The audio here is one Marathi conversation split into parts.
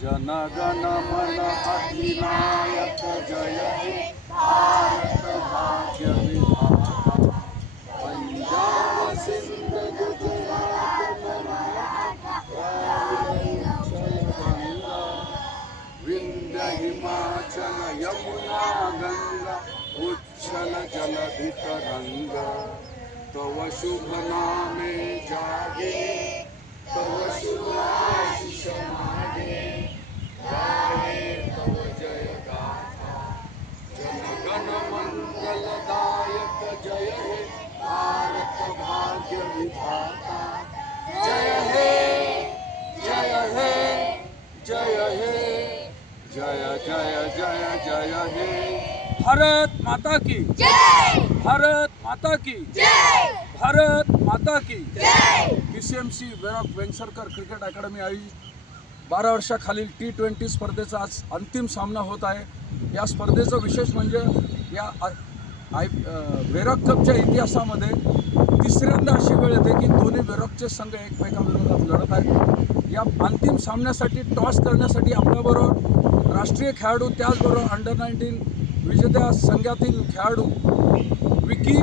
जनगण मन अधिनायक जय हे भारत भाग्य विधाता पंजाब सिंध गुजरात मराठा उत्कल गंगा विंध्य हिमाचल यमुना गंगा उच्छल जलधि तरंगा तव शुभ नामे जागे तव शुभ आशीष मागे गाये तव जय गाथा जनगण मंगलदायक जय हे भारत भाग्य विधाता जय हे जय हे जय हे जय जय जय जय हे भारत माता की जय भारत माता की जय भारत माता की जय पीसीएमसी वेरॉक वेंगसरकर क्रिकेट अकादमी आयोजित 12 वर्षाखालील T20 स्पर्धेचा आज अंतिम सामना होत आहे। या स्पर्धेचं विशेष म्हणजे या वेरॉक कपच्या इतिहासामध्ये तिसऱ्यांदा अशी वेळ येते की दोन्ही वेरॉकचे संघ एकमेकांविरोधात लढत आहेत। या अंतिम सामन्यासाठी टॉस करण्यासाठी आपल्याबरोबर राष्ट्रीय खेळाडू त्याचबरोबर अंडर-19 विजेत्या संघातील खेळाडू विकी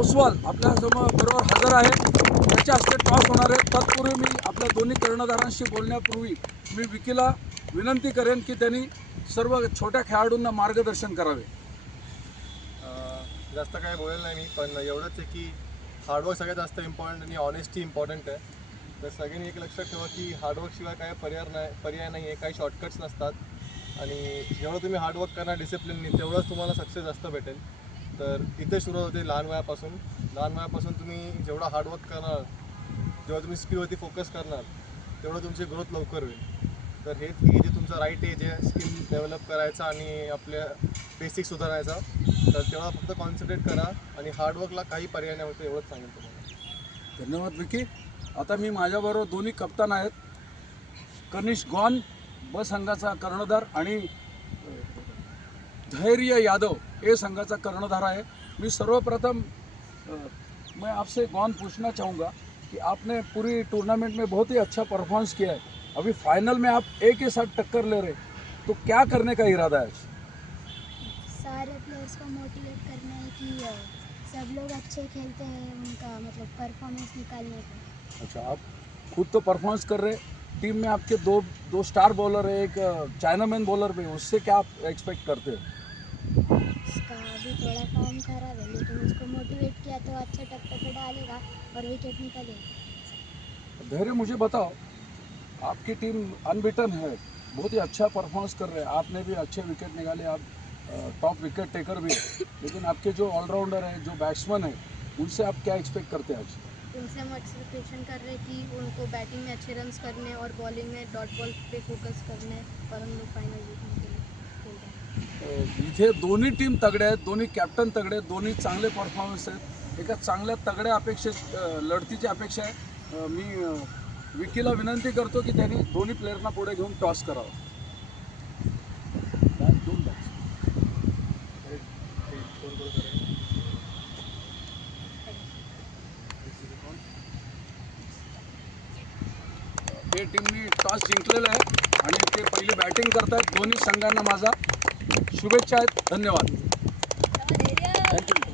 ओसवाल आपल्यासमोर बरोबर हजर आहे। त्याच्या हस्ते टॉस होणार आहे। तत्पूर्वी मी आपल्या दोन्ही कर्णधारांशी बोलण्यापूर्वी मी विकीला विनंती करेन की त्यांनी सर्व छोट्या खेळाडूंना मार्गदर्शन करावे। जास्त काय बोलेल नाही मी, पण एवढंच आहे की हार्डवर्क सगळ्यात जास्त इम्पॉर्टंट आणि ऑनेस्टी इम्पॉर्टंट आहे। तर सगळ्यांनी एक लक्षात ठेवा की हार्डवर्कशिवाय काय पर्याय नाही आहे, काही शॉर्टकट्स नसतात आणि जेवढं तुम्ही हार्डवर्क करणार डिसिप्लिननी तेवढंच तुम्हाला सक्सेस जास्त भेटेल। तर इथे सुरुवात होते लहान वयापासून तुम्ही जेवढा हार्डवर्क करणार, जेव्हा तुम्ही स्किलवरती फोकस करणार तेवढं तुमची ग्रोथ लवकर होईल। तर हेच की जे तुमचा राईट एज आहे स्किल डेव्हलप करायचा आणि आपल्या बेसिक सुधारायचा, तर तेवढा फक्त कॉन्सन्ट्रेट करा आणि हार्डवर्कला काही पर्याय नाही होतं एवढंच सांगेल तुम्हाला। धन्यवाद विकी। आता मी माझ्याबरोबर दोन्ही कप्तान आहेत, कनिष गॉन ब संघाचा कर्णधार आणि धैर्य यादव ए संघाचा कर्णधार है। मैं सर्वप्रथम मैं आपसे गौन पूछना चाहूँगा कि आपने पूरी टूर्नामेंट में बहुत ही अच्छा परफॉर्मेंस किया है। अभी फाइनल में आप एक के साथ टक्कर ले रहे, तो क्या करने का इरादा है? सारे प्लेयर्स को मोटिवेट करना है कि सब लोग अच्छे खेलते हैं, उनका मतलब परफॉर्मेंस निकालने का। अच्छा, आप खुद तो परफॉर्मेंस कर रहे, टीम में आपके दो स्टार बॉलर है, एक चाइनामैन बॉलर भी, उससे क्या आप एक्सपेक्ट करते हो? उसका अभी थोड़ा फॉर्म खराब है, लेकिन उसको मोटिवेट किया तो अच्छे टक्कर पे डालेगा और विकेट निकालेगा। धैर्य, मुझे बताओ, आपकी टीम अनबिटन है, बहुत ही अच्छा परफॉर्मेंस कर रहे हैं, आपने भी अच्छे विकेट निकाले, आप टॉप विकेट टेकर भी, लेकिन आपके जो ऑलराउंडर हैं, जो बैट्समैन हैं, उनसे आप क्या एक्सपेक्ट करते हैं आज? उनसे हम एक्सपेक्टेशन कर रहे हैं कि उनको बैटिंग में अच्छे रन्स करने और बॉलिंग में डॉट बॉल पे फोकस करने और हम लोग फाइनल जीतने के लिए खेल रहे हैं। इथे दोन्ही टीम तगडे आहेत, दोन्ही कॅप्टन तगडे आहेत, दोन्ही चांगले परफॉर्मन्स आहेत। एका चांगल्या तगड्या अपेक्षित लढतीची अपेक्षा आहे। मी विकीला विनंती करतो की त्यांनी दोन्ही प्लेयरना पुढे घेऊन टॉस करावा। हे टीमनी टॉस जिंकलेला आहे आणि ते पहिले बॅटिंग करतात। दोन्ही संघांना माझा शुभेच्छा आहेत। धन्यवाद। धैर्य। थँक्यू।